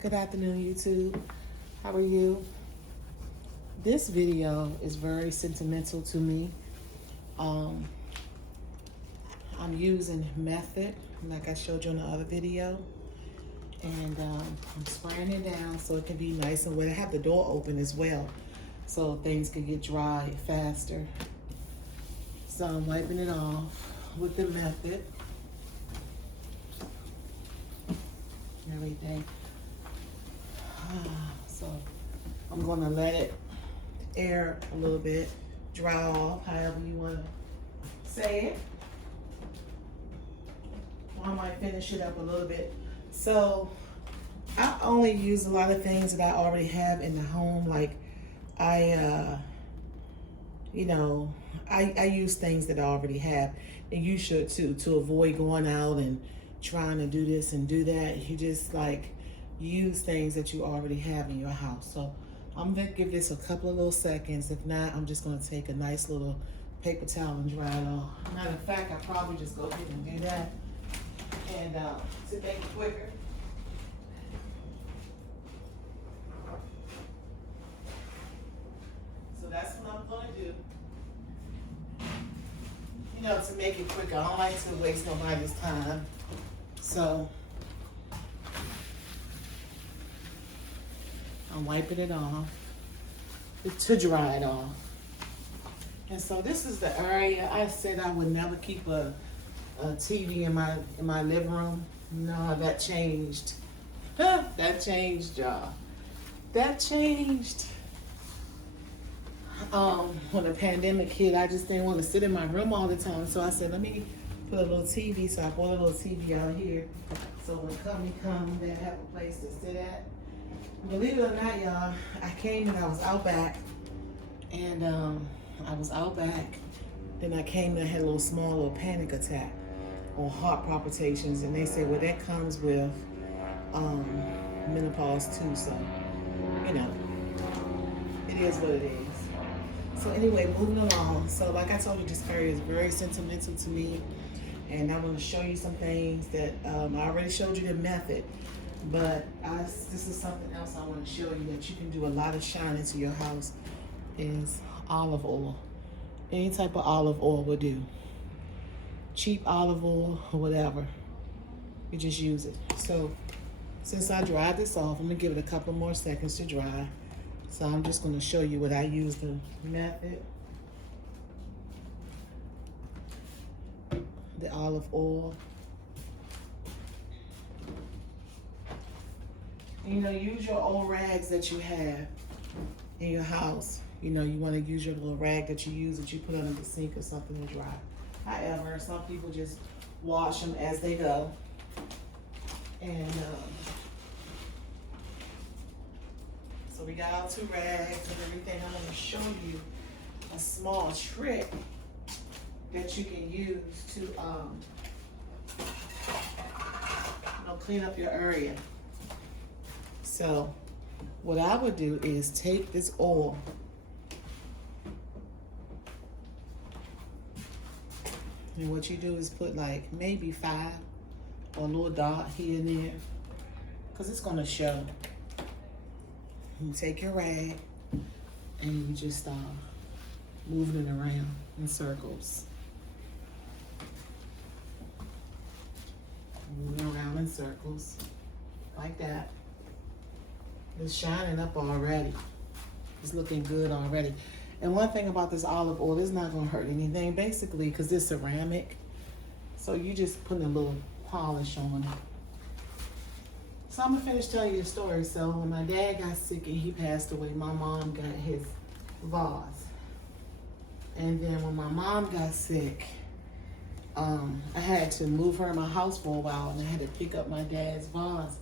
Good afternoon, YouTube. How are you? This video is very sentimental to me. Um, I'm using method, like I showed you in the other video. And I'm spraying it down so it can be nice and wet. I have the door open as well, so things can get dry faster. So I'm wiping it off with the method. Everything. So I'm gonna let it air a little bit, dry off, however you wanna say it. I might finish it up a little bit. So I only use a lot of things that I already have in the home. Like I use things that I already have, and you should too, to avoid going out and trying to do this and do that. You just like use things that you already have in your house. So I'm gonna give this a couple of little seconds. If not, I'm just gonna take a nice little paper towel and dry it off. Matter of fact, I'll probably just go ahead and do that. And to make it quicker. So that's what I'm gonna do. You know, to make it quicker. I don't like to waste nobody's time. So I'm wiping it off to dry it off. And so this is the area I said I would never keep a TV in my living room. No, that changed. That changed, y'all. That changed. When the pandemic hit, I just didn't want to sit in my room all the time. So I said, let me put a little TV. So I bought a little TV out here. So when company come, they have a place to sit at. Believe it or not, y'all, I came and I was out back. And I was out back. Then I came and I had a little panic attack or heart palpitations. And they said, well, that comes with menopause too. So, you know, it is what it is. So anyway, moving along. So like I told you, this area is very sentimental to me. And I want to show you some things that I already showed you the method. But this is something else I want to show you that you can do a lot of shine into your house is olive oil. Any type of olive oil will do. Cheap olive oil or whatever. You just use it. So since I dried this off, I'm going to give it a couple more seconds to dry. So I'm just going to show you what I use the method. The olive oil. You know, use your old rags that you have in your house. You know, you want to use your little rag that you use that you put under the sink or something to dry. However, some people just wash them as they go. And so we got our 2 rags and everything. I'm going to show you a small trick that you can use to clean up your area. So what I would do is take this oil and what you do is put like maybe 5 or a little dot here and there because it's going to show. You take your rag and you just start moving it around in circles. Moving around in circles like that. It's shining up already. It's looking good already. And one thing about this olive oil, it's not gonna hurt anything basically because it's ceramic. So you just putting a little polish on it. So I'm gonna finish telling you the story. So when my dad got sick and he passed away, my mom got his vase. And then when my mom got sick, I had to move her in my house for a while and I had to pick up my dad's vase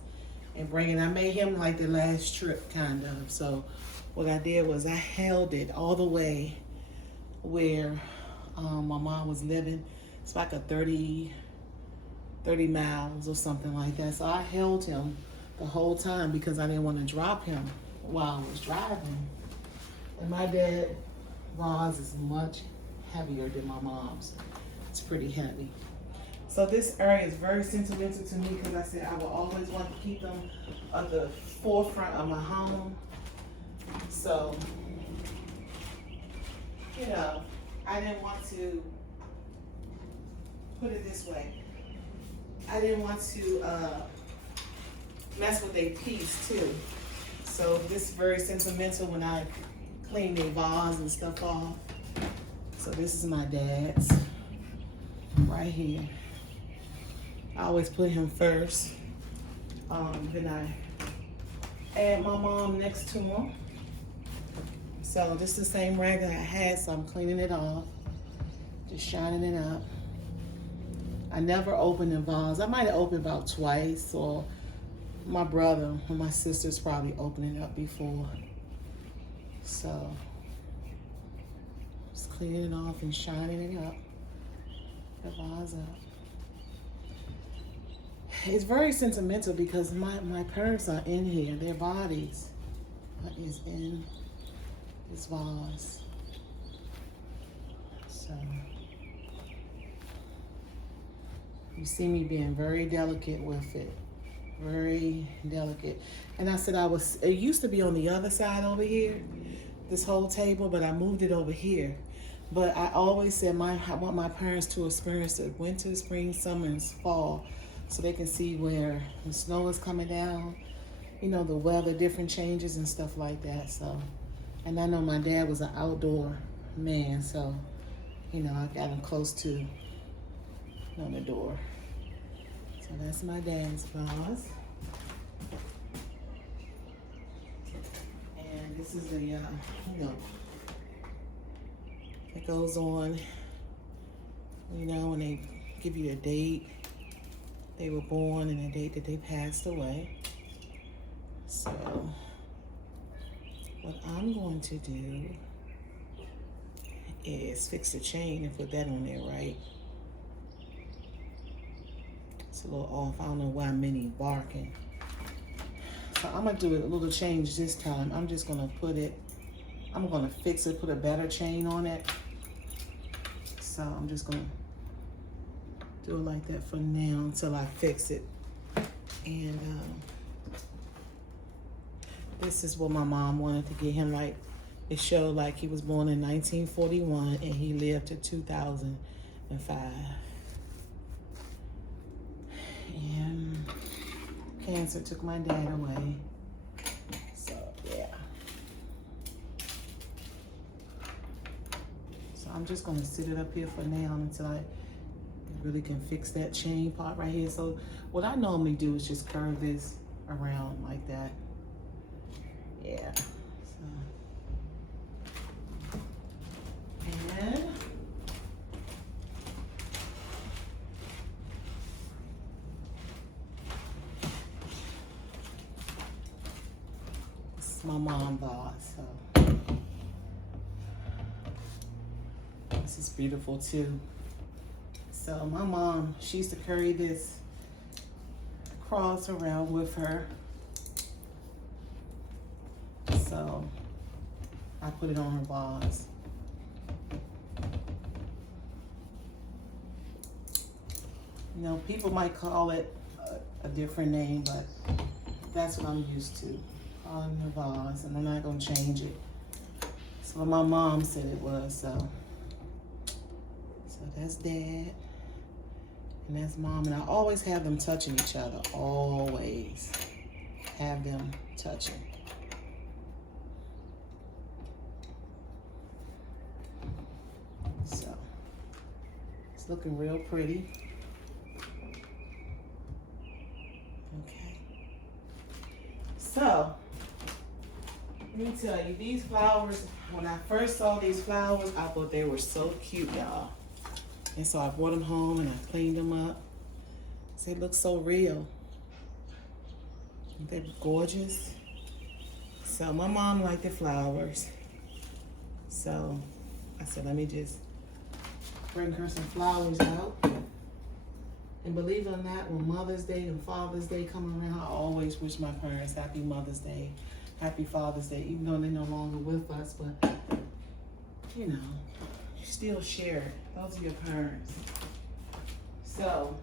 and bring it. I made him like the last trip kind of. So what I did was I held it all the way where my mom was living. It's like a 30 miles or something like that. So I held him the whole time because I didn't want to drop him while I was driving. And my dad's vase is much heavier than my mom's. It's pretty heavy. So this area is very sentimental to me because I said I will always want to keep them at the forefront of my home. So, you know, I didn't want to put it this way. I didn't want to mess with their peace too. So this is very sentimental when I clean their vase and stuff off. So this is my dad's right here. I always put him first. Then I add my mom next to him. So this is the same rag that I had, so I'm cleaning it off. Just shining it up. I never opened the vase. I might have opened about twice, or my brother or my sister's probably opened it up before. So just cleaning it off and shining it up. The vase up. It's very sentimental because my parents are in here. Their bodies is in this vase. So you see me being very delicate with it. Very delicate. And I said it used to be on the other side over here, this whole table, but I moved it over here. But I always said I want my parents to experience the winter, spring, summer, and fall, so they can see where the snow is coming down, you know, the weather, different changes and stuff like that. So, and I know my dad was an outdoor man, so, you know, I got him close to on the door. So that's my dad's vase. And this is the, you know, it goes on, you know, when they give you a date, they were born and the date that they passed away. So what I'm going to do is fix the chain and put that on there, right? It's a little off. I don't know why Minnie barking. So I'm gonna do a little change this time. I'm just gonna I'm gonna fix it, put a better chain on it. So I'm just gonna do it like that for now until I fix it. And this is what my mom wanted to get him. Like, it showed like he was born in 1941 and he lived to 2005. And cancer took my dad away. So yeah. So I'm just gonna sit it up here for now until I really can fix that chain part right here. So what I normally do is just curve this around like that. Yeah. So. And this is my mom vase. So this is beautiful too. So my mom, she used to carry this cross around with her. So I put it on her vase. You know, people might call it a different name, but that's what I'm used to, calling the vase, and I'm not gonna change it. So my mom said it was, so that's Dad. And that's Mom, and I always have them touching each other, always have them touching. So, it's looking real pretty. Okay. So, let me tell you, these flowers, when I first saw these flowers, I thought they were so cute, y'all. And so I brought them home and I cleaned them up. They look so real. They're gorgeous. So my mom liked the flowers. So I said, let me just bring her some flowers out. And believe it or not, when Mother's Day and Father's Day come around, I always wish my parents happy Mother's Day, happy Father's Day, even though they're no longer with us, but you know, still share it. Those are your parents. So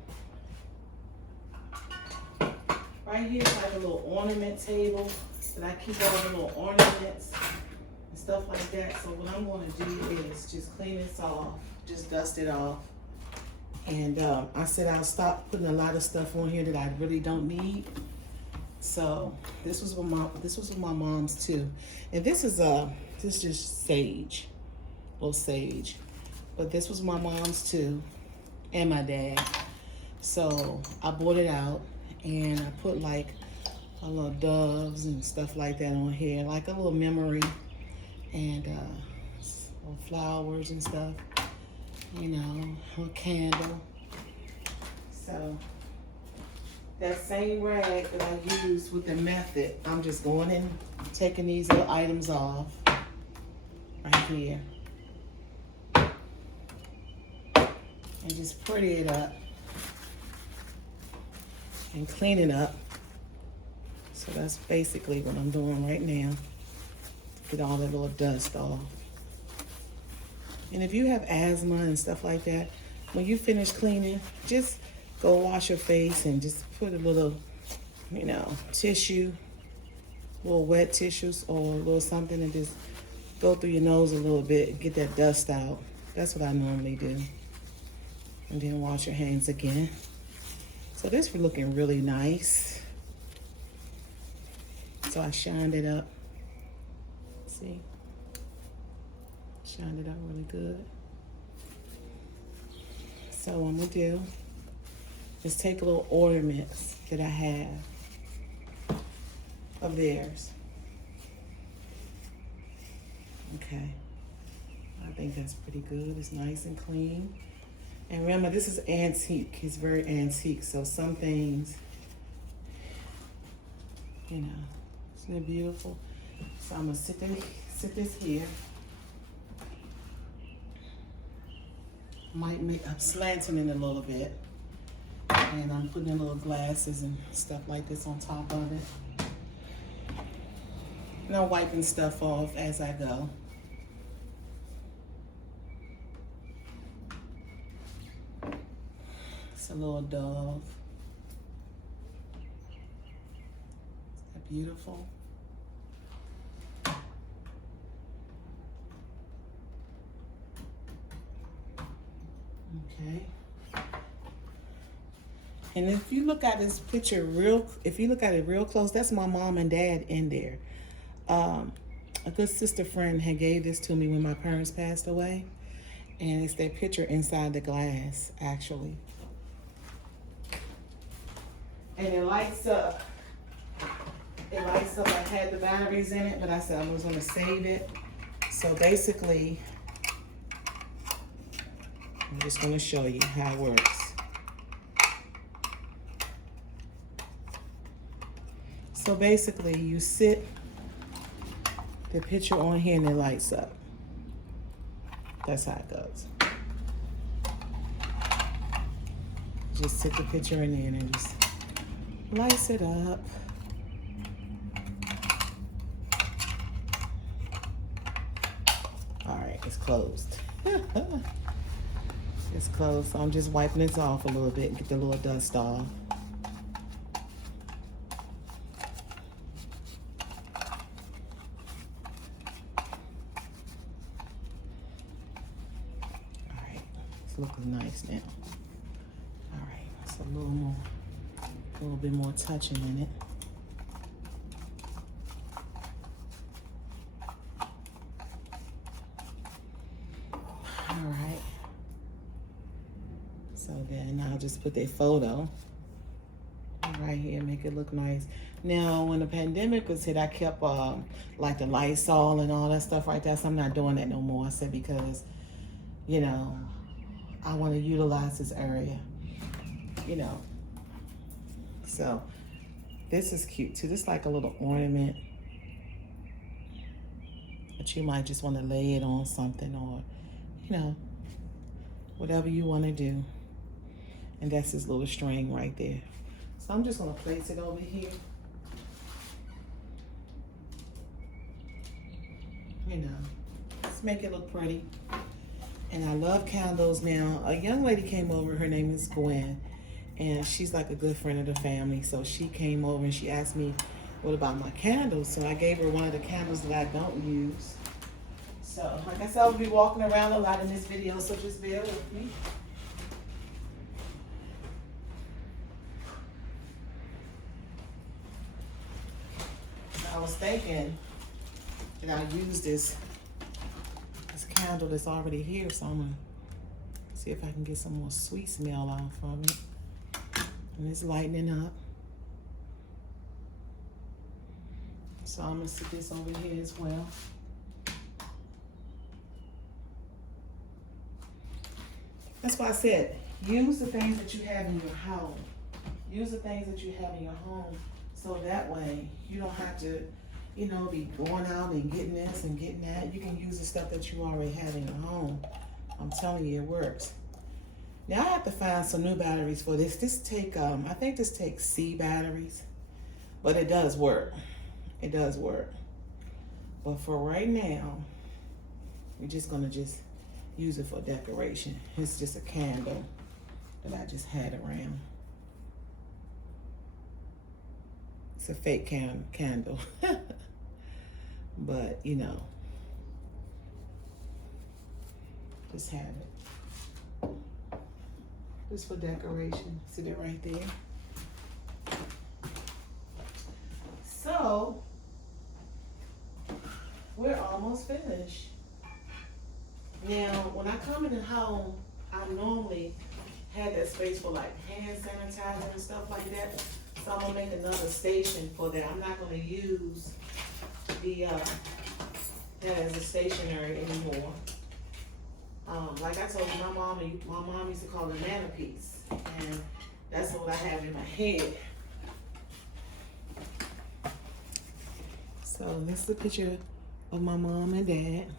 right here is like a little ornament table that I keep all the little ornaments and stuff like that. So what I'm gonna do is just clean this off, just dust it off. And I said I'll stop putting a lot of stuff on here that I really don't need. So this was with my mom's too. And this is just sage, little sage. But this was my mom's too, and my dad. So I bought it out and I put like a little doves and stuff like that on here, like a little memory, and little flowers and stuff, you know, a candle. So that same rag that I used with the method, I'm just going in, taking these little items off right here and just pretty it up and clean it up. So that's basically what I'm doing right now, to get all that little dust off. And if you have asthma and stuff like that, when you finish cleaning, just go wash your face and just put a little, you know, tissue, little wet tissues or a little something, and just go through your nose a little bit and get that dust out. That's what I normally do. And then wash your hands again. So this is looking really nice. So I shined it up. See? Shined it up really good. So what I'm gonna do is take a little ornaments that I have of theirs. Okay. I think that's pretty good. It's nice and clean. And remember, this is antique. It's very antique. So some things, you know, isn't it beautiful? So I'm gonna sit this here. Might make, I'm slanting it a little bit. And I'm putting in little glasses and stuff like this on top of it. And I'm wiping stuff off as I go. It's a little dove. Isn't that beautiful? Okay. And if you look at this picture if you look at it real close, that's my mom and dad in there. A good sister friend had gave this to me when my parents passed away. And it's their picture inside the glass, actually. And it lights up. It lights up. I had the batteries in it, but I said I was gonna save it. So basically, I'm just gonna show you how it works. So basically, you sit the picture on here and it lights up. That's how it goes. Just sit the picture in there and just lights it up. All right, it's closed. It's closed, so I'm just wiping this off a little bit and get the little dust off. It's looking nice now. All right, it's a little bit more touching in it. All right. So then I'll just put their photo right here, make it look nice. Now, when the pandemic was hit, I kept like the Lysol and all that stuff right there. So I'm not doing that no more. I said because, you know, I want to utilize this area, you know. So this is cute too. This is like a little ornament, but you might just want to lay it on something, or, you know, whatever you want to do. And that's this little string right there. So I'm just going to place it over here. You know, just make it look pretty. And I love candles. Now, a young lady came over, her name is Gwen, and she's like a good friend of the family. So she came over and she asked me, what about my candles? So I gave her one of the candles that I don't use. So, like I said, I'll be walking around a lot in this video, so just bear with me. I was thinking that I'll use this candle that's already here, so I'm gonna see if I can get some more sweet smell off of it. And it's lightening up. So I'm gonna sit this over here as well. That's why I said, use the things that you have in your home. Use the things that you have in your home, so that way you don't have to, you know, be going out and getting this and getting that. You can use the stuff that you already have in your home. I'm telling you, it works. Now I have to find some new batteries for this. I think this takes C batteries, but it does work. It does work. But for right now, we're just gonna use it for decoration. It's just a candle that I just had around. It's a fake candle. But, you know, just have it. Just for decoration. Sit it right there. So, we're almost finished. Now, when I come in the home, I normally have that space for like hand sanitizer and stuff like that. So I'm gonna make another station for that. I'm not gonna use that as a stationery anymore. Like I told you, my mom used to call it a mantelpiece, and that's what I have in my head. So this is a picture of my mom and dad.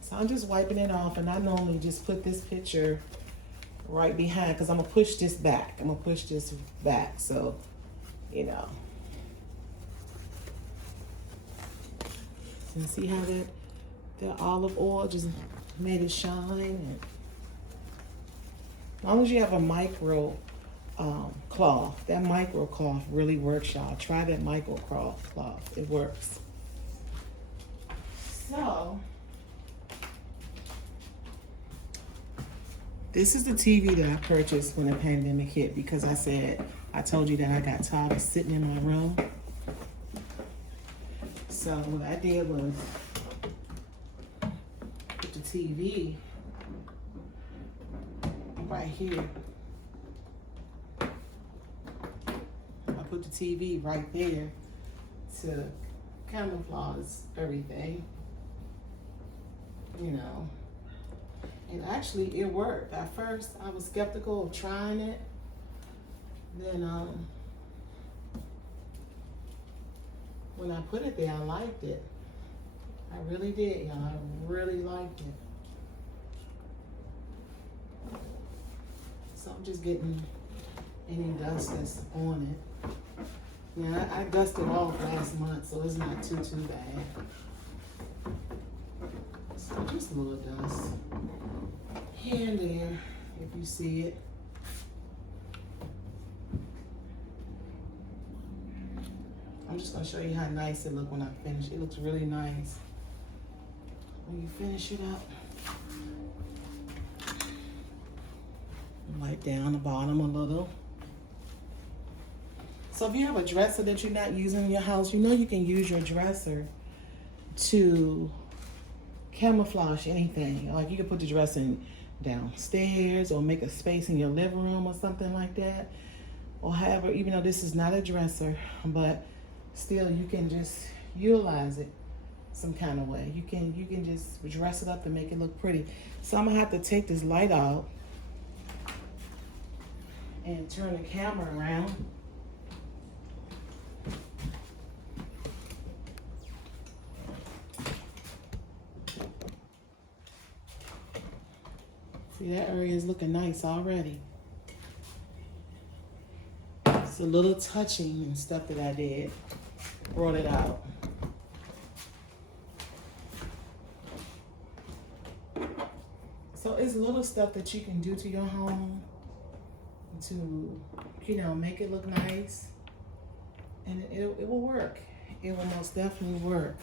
So I'm just wiping it off, and I normally just put this picture right behind, because I'm gonna push this back. I'm gonna push this back, so you know. And see how that olive oil just made it shine. And as long as you have a micro cloth, that micro cloth really works, y'all. Try that micro cloth. It works. So this is the TV that I purchased when the pandemic hit, because I told you that I got tired of sitting in my room. So what I did was put the TV right here. I put the TV right there to camouflage everything, you know. And actually it worked. At first I was skeptical of trying it. Then when I put it there, I liked it. I really did, y'all. I really liked it. So I'm just getting any dust that's on it. Now I dusted off last month, so it's not too bad. So just a little dust here and there, if you see it. I'm just gonna show you how nice it looked when I finish. It looks really nice when you finish it up. Wipe down the bottom a little. So if you have a dresser that you're not using in your house, you know you can use your dresser to camouflage anything. Like you can put the dresser in downstairs, or make a space in your living room or something like that. Or however, even though this is not a dresser, but still you can just utilize it some kind of way. You can just dress it up and make it look pretty. So I'm gonna have to take this light out and turn the camera around. See, that area is looking nice already. It's a little touching and stuff that I did. Brought it out. it's little stuff that you can do to your home to, you know, make it look nice. And it will work. It will most definitely work.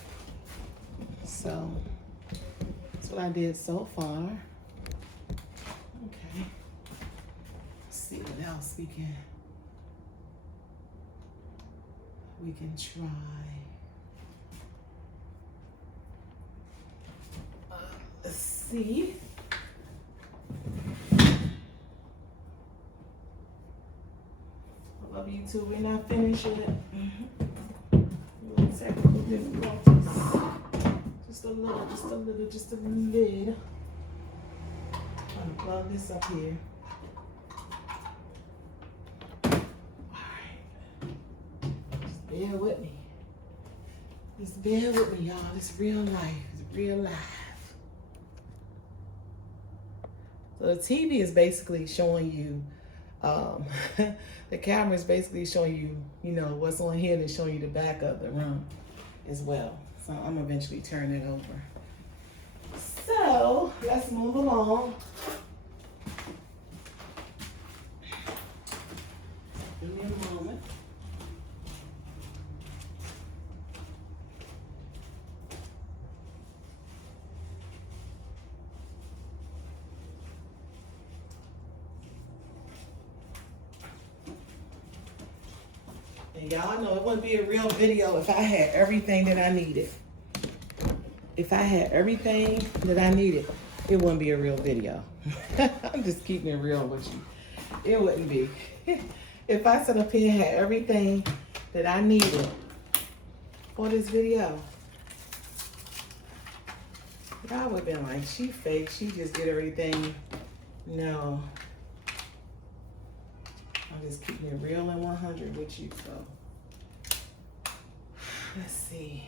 So that's what I did so far. Okay. Let's see what else we can try. Let's see. I love you too. We're not finished yet. Little technical difficulties. Just a little. I'm gonna plug this up here. Bear with me. Just bear with me, y'all. It's real life. It's real life. So the TV is basically showing you, the camera is basically showing you, you know, what's on here, and it's showing you the back of the room as well. So I'm eventually turn it over. So let's move along. Give me a moment. And y'all know it wouldn't be a real video if I had everything that I needed. If I had everything that I needed, it wouldn't be a real video. I'm just keeping it real with you. It wouldn't be. If I sat up here and had everything that I needed for this video, y'all would have been like, she fake, she just did everything. No. I'm just keeping it real and 100 with you, so. Let's see.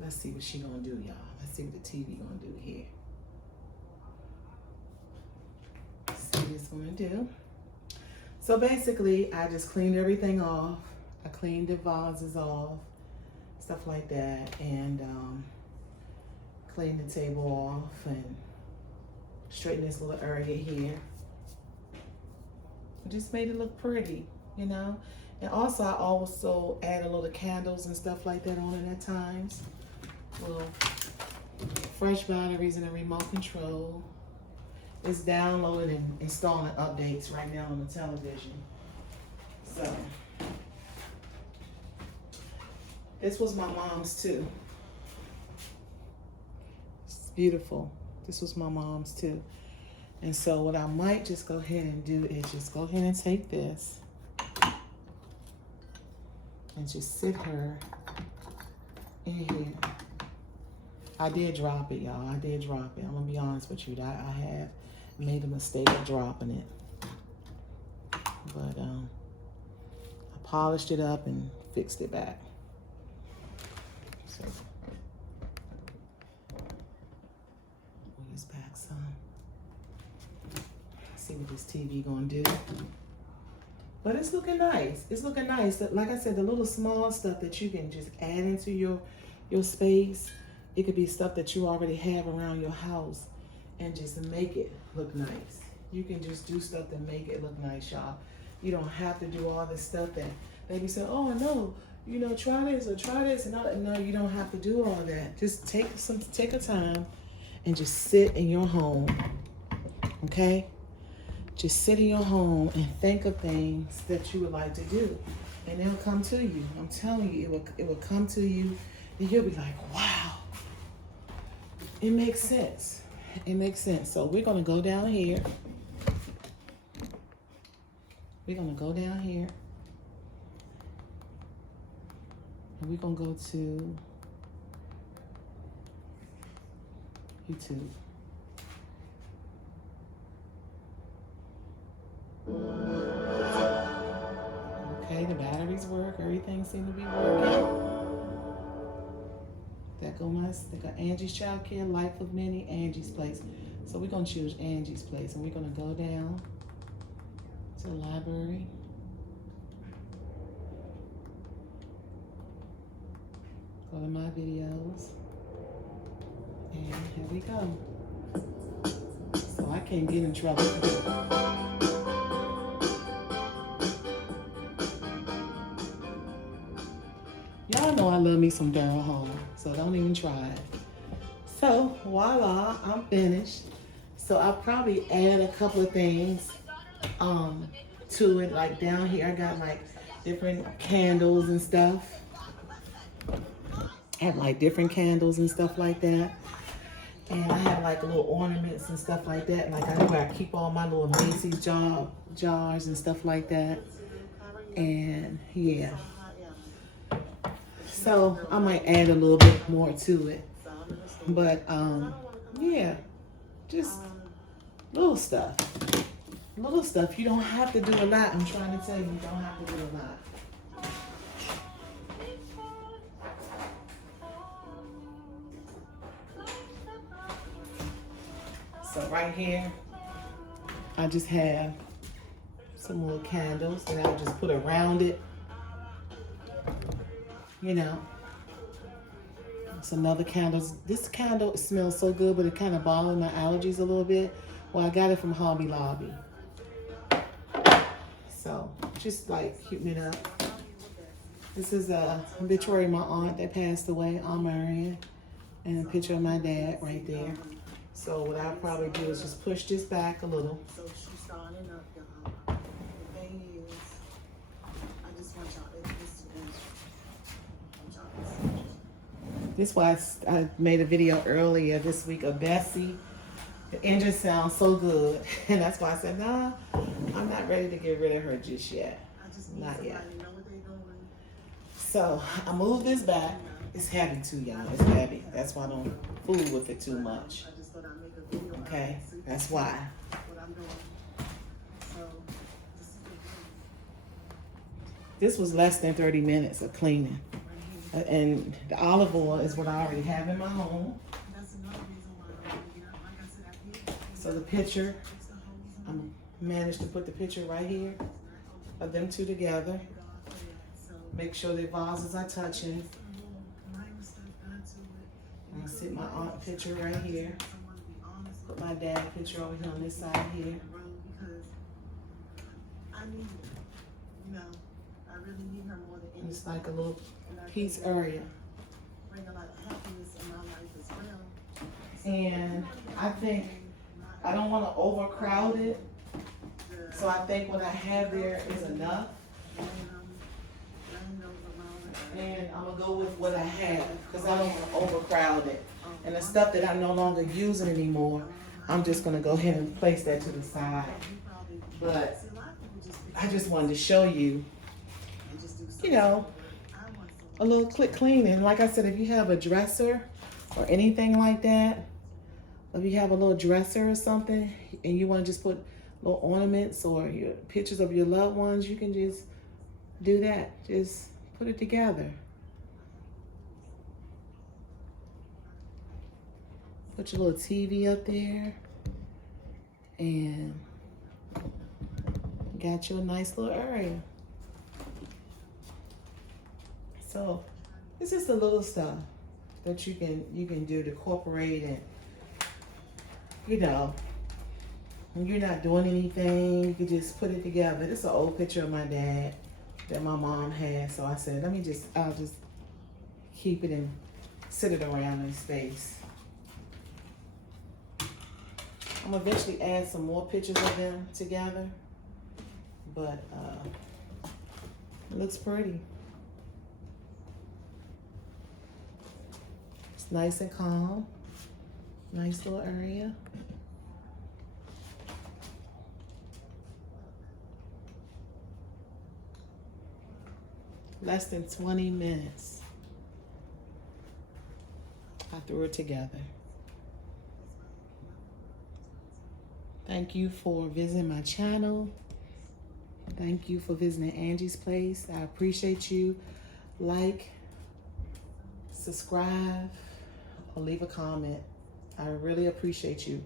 Let's see what she gonna do, y'all. Let's see what the TV gonna do here. Let's see what it's gonna do. So basically, I just cleaned everything off. I cleaned the vases off, stuff like that, and cleaned the table off and straightened this little area here. Just made it look pretty, you know. And also, I also add a little candles and stuff like that on it at times. Little fresh batteries and a remote control. It's downloaded and installing updates right now on the television. So this was my mom's too. It's beautiful. This was my mom's too. And so what I might just go ahead and do is just go ahead and take this and just sit her in here. I did drop it, y'all. I did drop it. I'm gonna be honest with you. I have made a mistake of dropping it. But I polished it up and fixed it back. So we'll use back some. See what this TV gonna do. But it's looking nice. It's looking nice. Like I said, the little small stuff that you can just add into your space. It could be stuff that you already have around your house and just make it look nice. You can just do stuff to make it look nice, y'all. You don't have to do all this stuff that they be saying, oh no, you know, try this or try this and all that. No, you don't have to do all that. Just take a time and just sit in your home. Okay? Just sit in your home and think of things that you would like to do. And they'll come to you. I'm telling you, it will come to you and you'll be like, wow. It makes sense. It makes sense. So we're going to go down here. We're going to go down here. And we're going to go to YouTube. Okay, the batteries work. Everything seems to be working. They got Angie's Child Care, Life of Many, Angie's Place. So we're going to choose Angie's Place, and we're going to go down to the library. Go to my videos. And here we go. So I can't get in trouble. Y'all know I love me some Daryl, so don't even try it. So voila, I'm finished. So I'll probably add a couple of things to it. Like down here, I got like different candles and stuff. I have like different candles and stuff like that. And I have like little ornaments and stuff like that. Like I know where I keep all my little Vase jars and stuff like that. And yeah. So I might add a little bit more to it. But yeah, just little stuff. Little stuff. You don't have to do a lot. I'm trying to tell you, you don't have to do a lot. So right here, I just have some little candles that I'll just put around it. You know, it's another candle. This candle smells so good, but it kind of bothers my allergies a little bit. Well, I got it from Hobby Lobby. So just like keeping it up. This is a obituary of my aunt that passed away, Aunt Marion, and a picture of my dad right there. So what I'll probably do is just push this back a little. So she's starting up, y'all. The thing is, I just want y'all to This is why I made a video earlier this week of Bessie. The engine sounds so good. And that's why I said, nah, I'm not ready to get rid of her just yet. Not yet. know what they're doing. So I moved this back. It's heavy too, y'all. It's heavy. That's why I don't fool with it too much. I just thought I'd make a video. Okay, that's why. What I'm doing. So, this is This was less than 30 minutes of cleaning. right here. And the olive oil is what I already have in my home. That's another reason why I don't get out. Like I said, I did. So the picture, I managed to put the picture right here of them two together. Make sure their vases are touching. I'm gonna sit my aunt picture right here. Put my dad picture over here on this side here. I need it. You know, I really need her more than anything. It's like a little peace area. Bring a lot of happiness in my life as well. And I think I don't want to overcrowd it. So I think what I have there is enough. And I'm gonna go with what I have because I don't want to overcrowd it. And the stuff that I'm no longer using anymore, I'm just gonna go ahead and place that to the side. But I just wanted to show you, you know, a little quick cleaning. Like I said, if you have a dresser or anything like that, if you have a little dresser or something and you want to just put little ornaments or your pictures of your loved ones, you can just do that. Just put it together. Put your little TV up there and got you a nice little area. So it's just a little stuff that you can do to incorporate, and you know, when you're not doing anything, you can just put it together. This is an old picture of my dad that my mom had, so I said, I'll just keep it and sit it around in space. I'm gonna eventually add some more pictures of them together, but it looks pretty. It's nice and calm, nice little area. Less than 20 minutes. I threw it together. Thank you for visiting my channel. Thank you for visiting Angie's Place. I appreciate you. Like, subscribe, or leave a comment. I really appreciate you.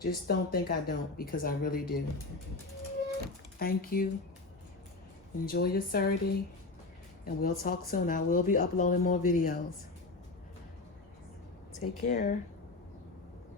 Just don't think I don't, because I really do. Thank you. Enjoy your Saturday. And we'll talk soon. I will be uploading more videos. Take care.